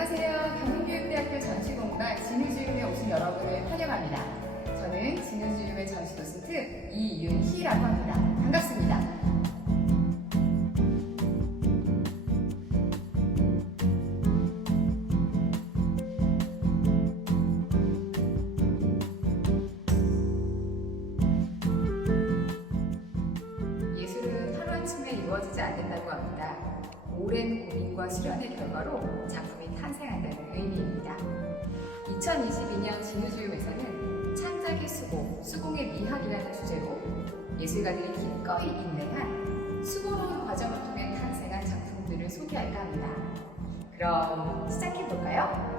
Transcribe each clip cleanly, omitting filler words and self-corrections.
안녕하세요. 경인교육대학교 전시공간 진우지움에 오신 여러분을 환영합니다. 저는 진우지움의 전시 도슨트 이윤희라고 합니다. 반갑습니다. 예술은 하루아침에 이루어지지 않는다고 합니다. 오랜 고민과 실현의 결과로 작품이 탄생한다는 의미입니다. 2022년 진우지움에서는 창작의 수공, 수공의 미학이라는 주제로 예술가들이 기꺼이 인내한 수고로운 과정을 통해 탄생한 작품들을 소개할까 합니다. 그럼 시작해볼까요?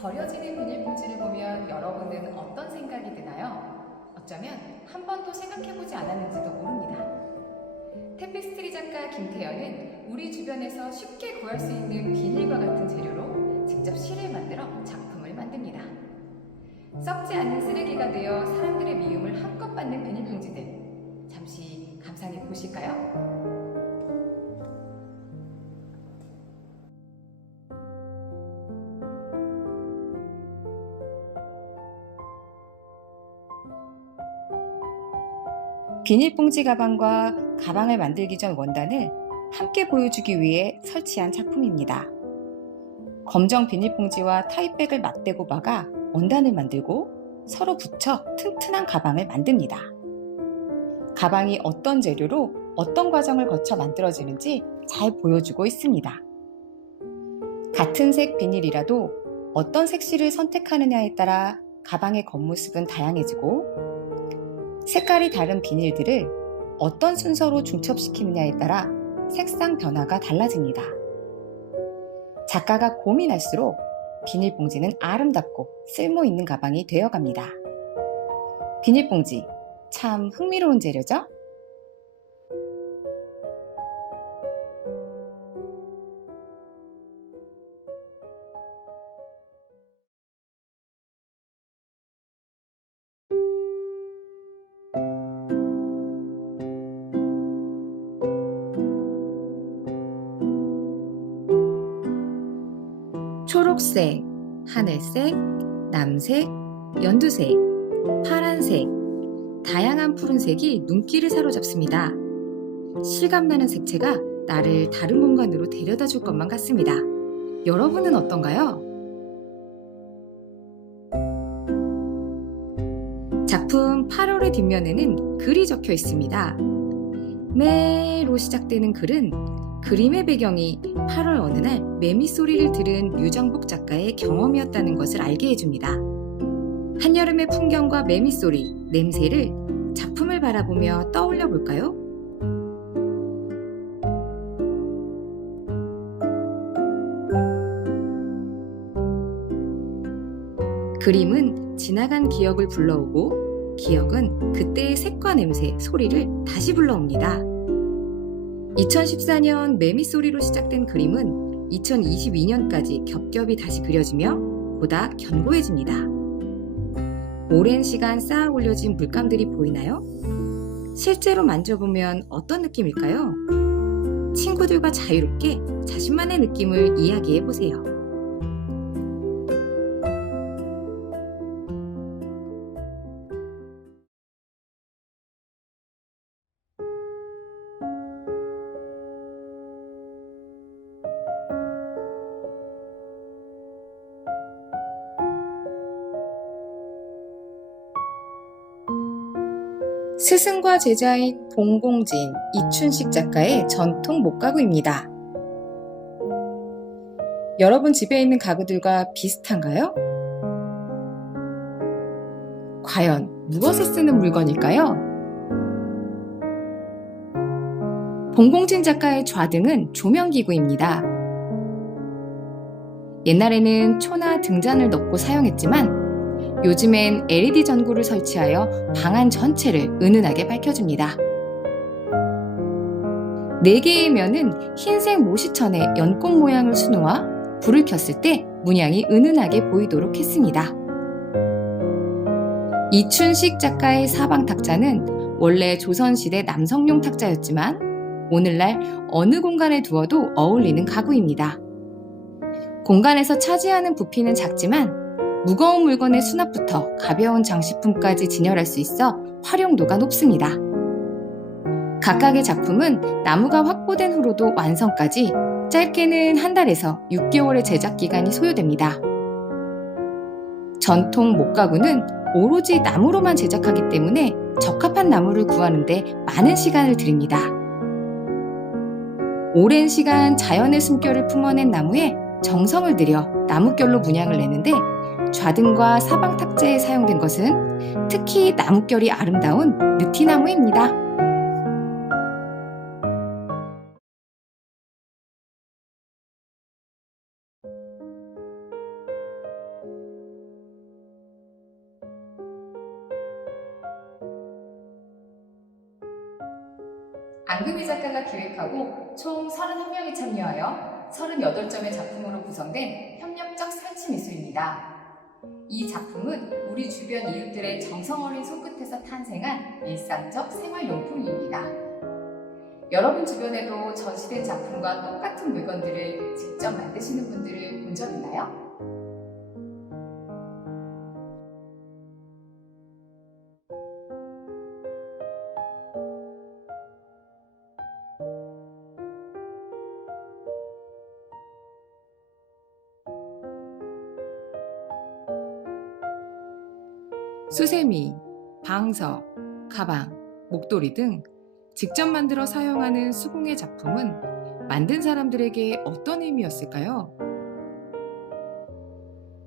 버려지는 비닐봉지를 보면 여러분은 어떤 생각이 드나요? 어쩌면 한 번도 생각해보지 않았는지도 모릅니다. 테페스트리 작가 김태현은 우리 주변에서 쉽게 구할 수 있는 비닐과 같은 재료로 직접 실을 만들어 작품을 만듭니다. 썩지 않는 쓰레기가 되어 사람들의 미움을 한껏 받는 비닐봉지들, 잠시 감상해 보실까요? 비닐봉지 가방과 가방을 만들기 전 원단을 함께 보여주기 위해 설치한 작품입니다. 검정 비닐봉지와 타이백을 맞대고 박아 원단을 만들고 서로 붙여 튼튼한 가방을 만듭니다. 가방이 어떤 재료로 어떤 과정을 거쳐 만들어지는지 잘 보여주고 있습니다. 같은 색 비닐이라도 어떤 색실을 선택하느냐에 따라 가방의 겉모습은 다양해지고 색깔이 다른 비닐들을 어떤 순서로 중첩시키느냐에 따라 색상 변화가 달라집니다. 작가가 고민할수록 비닐봉지는 아름답고 쓸모있는 가방이 되어갑니다. 비닐봉지, 참 흥미로운 재료죠? 초록색, 하늘색, 남색, 연두색, 파란색, 다양한 푸른색이 눈길을 사로잡습니다. 실감나는 색채가 나를 다른 공간으로 데려다 줄 것만 같습니다. 여러분은 어떤가요? 작품 8월의 뒷면에는 글이 적혀 있습니다. 매로 시작되는 글은 그림의 배경이 8월 어느 날 매미 소리를 들은 유정복 작가의 경험이었다는 것을 알게 해줍니다. 한여름의 풍경과 매미 소리, 냄새를 작품을 바라보며 떠올려 볼까요? 그림은 지나간 기억을 불러오고 기억은 그때의 색과 냄새, 소리를 다시 불러옵니다. 2014년 매미 소리로 시작된 그림은 2022년까지 겹겹이 다시 그려지며 보다 견고해집니다. 오랜 시간 쌓아 올려진 물감들이 보이나요? 실제로 만져보면 어떤 느낌일까요? 친구들과 자유롭게 자신만의 느낌을 이야기해보세요. 스승과 제자인 봉봉진, 이춘식 작가의 전통 목가구입니다. 여러분 집에 있는 가구들과 비슷한가요? 과연 무엇에 쓰는 물건일까요? 봉봉진 작가의 좌등은 조명기구입니다. 옛날에는 초나 등잔을 넣고 사용했지만 요즘엔 LED 전구를 설치하여 방 안 전체를 은은하게 밝혀줍니다. 4개의 면은 흰색 모시천에 연꽃 모양을 수놓아 불을 켰을 때 문양이 은은하게 보이도록 했습니다. 이춘식 작가의 사방탁자는 원래 조선시대 남성용 탁자였지만 오늘날 어느 공간에 두어도 어울리는 가구입니다. 공간에서 차지하는 부피는 작지만 무거운 물건의 수납부터 가벼운 장식품까지 진열할 수 있어 활용도가 높습니다. 각각의 작품은 나무가 확보된 후로도 완성까지 짧게는 1달에서 6개월의 제작 기간이 소요됩니다. 전통 목가구는 오로지 나무로만 제작하기 때문에 적합한 나무를 구하는 데 많은 시간을 들입니다. 오랜 시간 자연의 숨결을 품어낸 나무에 정성을 들여 나뭇결로 문양을 내는데 좌등과 사방탁자에 사용된 것은 특히 나뭇결이 아름다운 느티나무입니다. 앙금이 작가가 기획하고 총 31명이 참여하여 38점의 작품으로 구성된 협력적 설치미술입니다. 이 작품은 우리 주변 이웃들의 정성 어린 손끝에서 탄생한 일상적 생활용품입니다. 여러분 주변에도 전시된 작품과 똑같은 물건들을 직접 만드시는 분들을 본 적 있나요? 수세미, 방석, 가방, 목도리 등 직접 만들어 사용하는 수공예 작품은 만든 사람들에게 어떤 의미였을까요?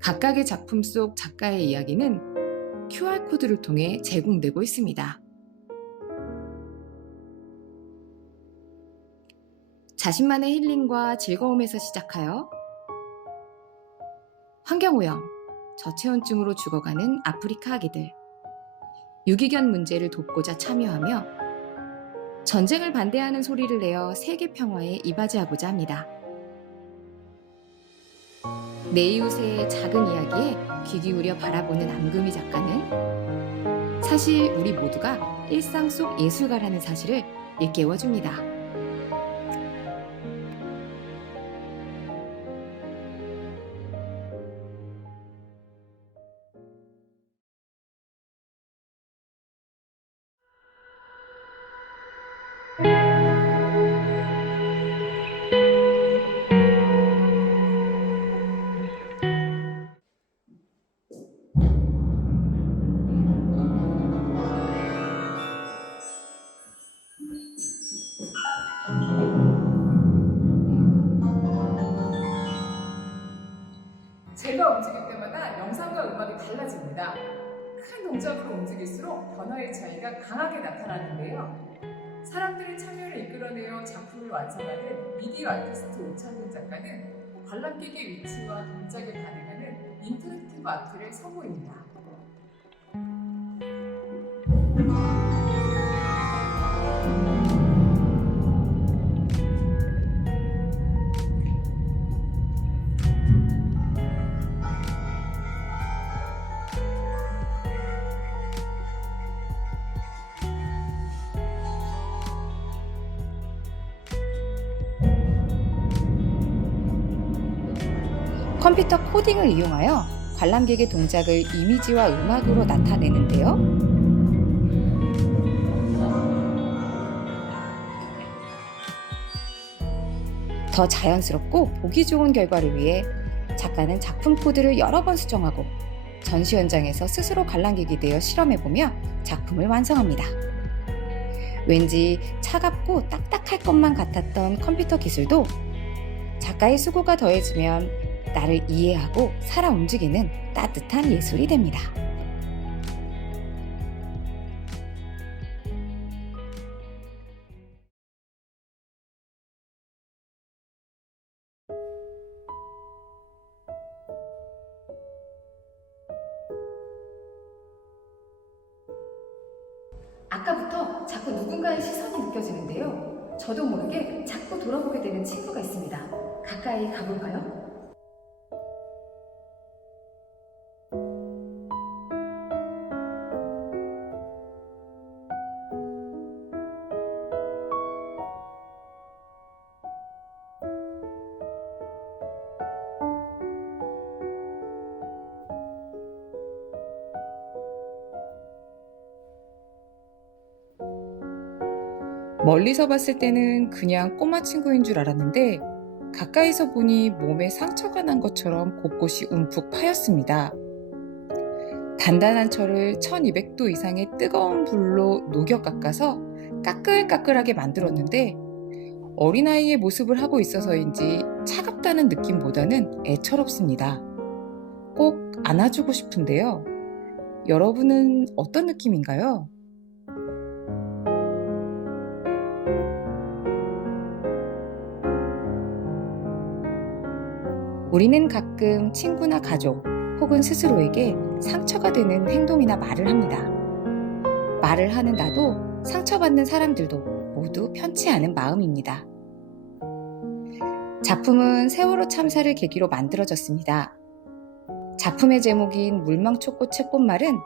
각각의 작품 속 작가의 이야기는 QR코드를 통해 제공되고 있습니다. 자신만의 힐링과 즐거움에서 시작하여 환경오염, 저체온증으로 죽어가는 아프리카 아기들, 유기견 문제를 돕고자 참여하며 전쟁을 반대하는 소리를 내어 세계 평화에 이바지하고자 합니다. 내 이웃의 작은 이야기에 귀 기울여 바라보는 앙금이 작가는 사실 우리 모두가 일상 속 예술가라는 사실을 일깨워줍니다. 제가 움직일 때마다 영상과 음악이 달라집니다. 큰 동작으로 움직일수록 변화의 차이가 강하게 나타나는데요. 사람들의 참여를 이끌어내어 작품을 완성하는 미디어 아티스트 오창근 작가는 관람객의 위치와 동작을 가능하는 인터랙티브 아트를 선보입니다. 컴퓨터 코딩을 이용하여 관람객의 동작을 이미지와 음악으로 나타내는데요. 더 자연스럽고 보기 좋은 결과를 위해 작가는 작품 코드를 여러 번 수정하고 전시 현장에서 스스로 관람객이 되어 실험해보며 작품을 완성합니다. 왠지 차갑고 딱딱할 것만 같았던 컴퓨터 기술도 작가의 수고가 더해지면 나를 이해하고 살아 움직이는 따뜻한 예술이 됩니다. 아까부터 자꾸 누군가의 시선이 느껴지는데요. 저도 모르게 자꾸 돌아보게 되는 친구가 있습니다. 가까이 가볼까요? 멀리서 봤을 때는 그냥 꼬마 친구인 줄 알았는데 가까이서 보니 몸에 상처가 난 것처럼 곳곳이 움푹 파였습니다. 단단한 철을 1200도 이상의 뜨거운 불로 녹여 깎아서 까끌까끌하게 만들었는데 어린아이의 모습을 하고 있어서인지 차갑다는 느낌보다는 애처롭습니다. 꼭 안아주고 싶은데요. 여러분은 어떤 느낌인가요? 우리는 가끔 친구나 가족 혹은 스스로에게 상처가 되는 행동이나 말을 합니다. 말을 하는 나도 상처받는 사람들도 모두 편치 않은 마음입니다. 작품은 세월호 참사를 계기로 만들어졌습니다. 작품의 제목인 물망초꽃의 꽃말은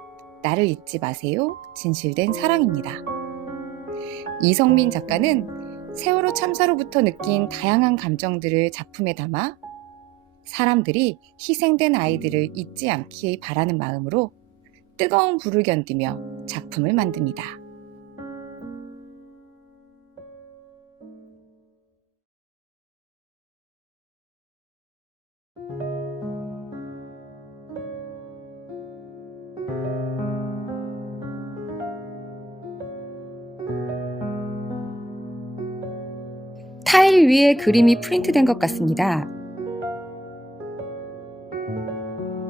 나를 잊지 마세요. 진실된 사랑입니다. 이성민 작가는 세월호 참사로부터 느낀 다양한 감정들을 작품에 담아 사람들이 희생된 아이들을 잊지 않기 바라는 마음으로 뜨거운 불을 견디며 작품을 만듭니다. 타일 위에 그림이 프린트된 것 같습니다.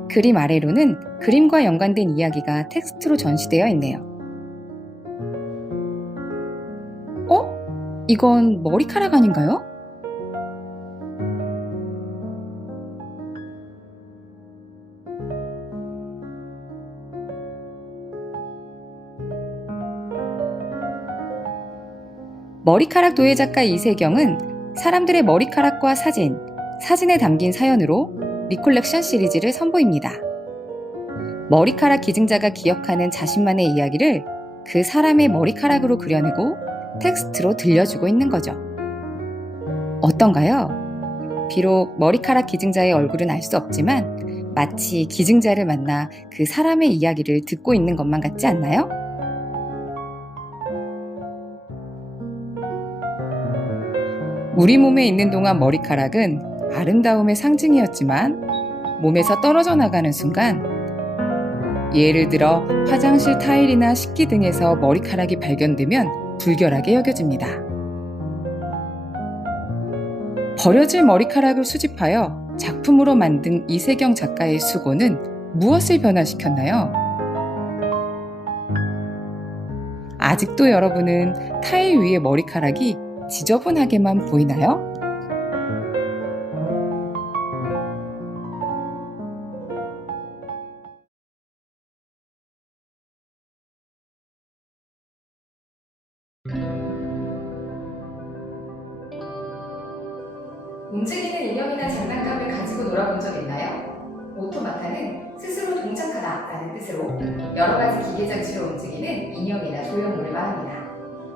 그림 아래로는 그림과 연관된 이야기가 텍스트로 전시되어 있네요. 이건 머리카락 아닌가요? 머리카락 도예 작가 이세경은 사람들의 머리카락과 사진에 담긴 사연으로 리콜렉션 시리즈를 선보입니다. 머리카락 기증자가 기억하는 자신만의 이야기를 그 사람의 머리카락으로 그려내고 텍스트로 들려주고 있는 거죠. 어떤가요? 비록 머리카락 기증자의 얼굴은 알 수 없지만 마치 기증자를 만나 그 사람의 이야기를 듣고 있는 것만 같지 않나요? 우리 몸에 있는 동안 머리카락은 아름다움의 상징이었지만 몸에서 떨어져 나가는 순간, 예를 들어 화장실 타일이나 식기 등에서 머리카락이 발견되면 불결하게 여겨집니다. 버려질 머리카락을 수집하여 작품으로 만든 이세경 작가의 수고는 무엇을 변화시켰나요? 아직도 여러분은 타일 위의 머리카락이 지저분하게만 보이나요? 움직이는 인형이나 장난감을 가지고 놀아본 적 있나요? 오토마타는 스스로 동작하다라는 뜻으로 여러 가지 기계 장치로 움직이는 인형이나 조형물을 말합니다.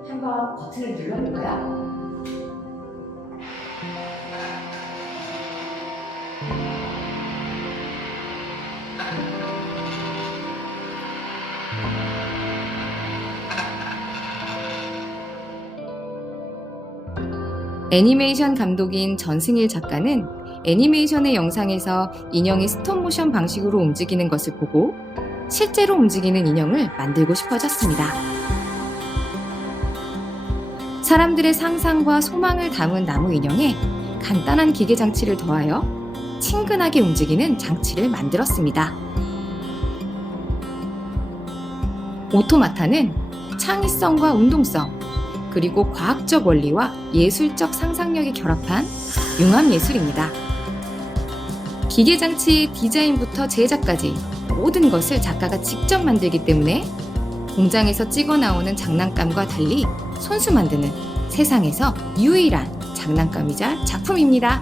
한번 버튼을 눌러볼까요? 애니메이션 감독인 전승일 작가는 애니메이션의 영상에서 인형이 스톱모션 방식으로 움직이는 것을 보고 실제로 움직이는 인형을 만들고 싶어졌습니다. 사람들의 상상과 소망을 담은 나무 인형에 간단한 기계 장치를 더하여 친근하게 움직이는 장치를 만들었습니다. 오토마타는 창의성과 운동성, 그리고 과학적 원리와 예술적 상상력이 결합한 융합예술입니다. 기계장치의 디자인부터 제작까지 모든 것을 작가가 직접 만들기 때문에 공장에서 찍어 나오는 장난감과 달리 손수 만드는 세상에서 유일한 장난감이자 작품입니다.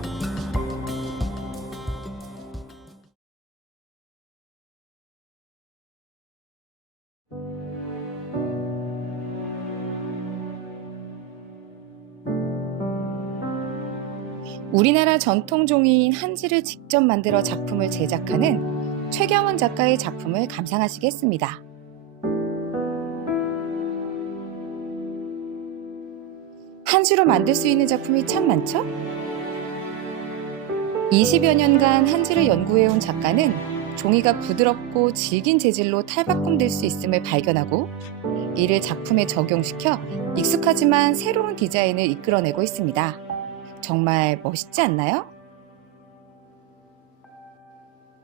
우리나라 전통 종이인 한지를 직접 만들어 작품을 제작하는 최경원 작가의 작품을 감상하시겠습니다. 한지로 만들 수 있는 작품이 참 많죠? 20여 년간 한지를 연구해온 작가는 종이가 부드럽고 질긴 재질로 탈바꿈될 수 있음을 발견하고 이를 작품에 적용시켜 익숙하지만 새로운 디자인을 이끌어내고 있습니다. 정말 멋있지 않나요?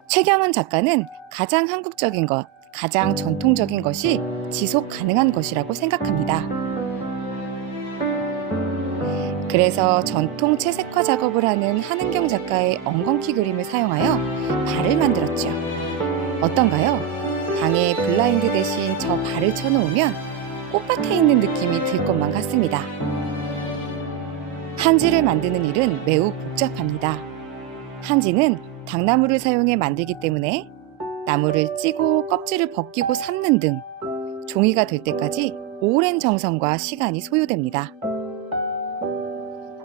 최경원 작가는 가장 한국적인 것, 가장 전통적인 것이 지속 가능한 것이라고 생각합니다. 그래서 전통 채색화 작업을 하는 한은경 작가의 엉겅퀴 그림을 사용하여 발을 만들었죠. 어떤가요? 방에 블라인드 대신 저 발을 쳐놓으면 꽃밭에 있는 느낌이 들 것만 같습니다. 한지를 만드는 일은 매우 복잡합니다. 한지는 당나무를 사용해 만들기 때문에 나무를 찌고 껍질을 벗기고 삶는 등 종이가 될 때까지 오랜 정성과 시간이 소요됩니다.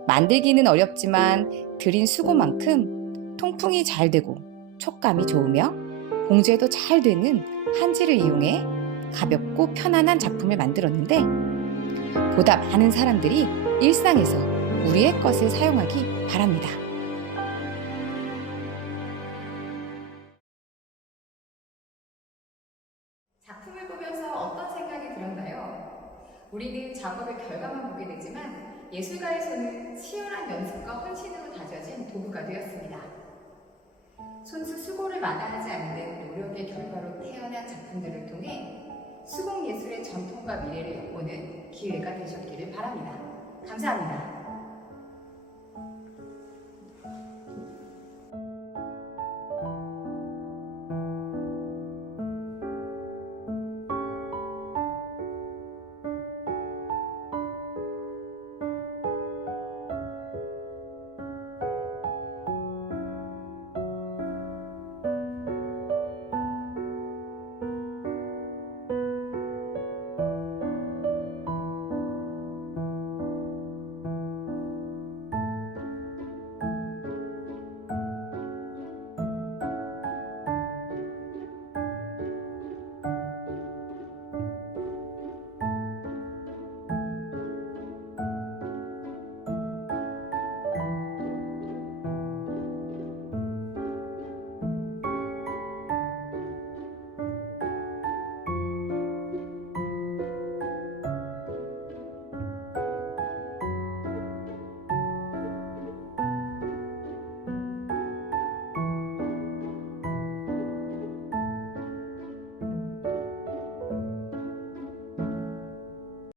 만들기는 어렵지만 들인 수고만큼 통풍이 잘 되고 촉감이 좋으며 봉제도 잘 되는 한지를 이용해 가볍고 편안한 작품을 만들었는데 보다 많은 사람들이 일상에서 우리의 것을 사용하기 바랍니다. 작품을 보면서 어떤 생각이 들었나요? 우리는 작업의 결과만 보게 되지만 예술가의 손은 치열한 연습과 헌신으로 다져진 도구가 되었습니다. 손수 수고를 마다하지 않는 노력의 결과로 태어난 작품들을 통해 수공예술의 전통과 미래를 엿보는 기회가 되셨기를 바랍니다. 감사합니다.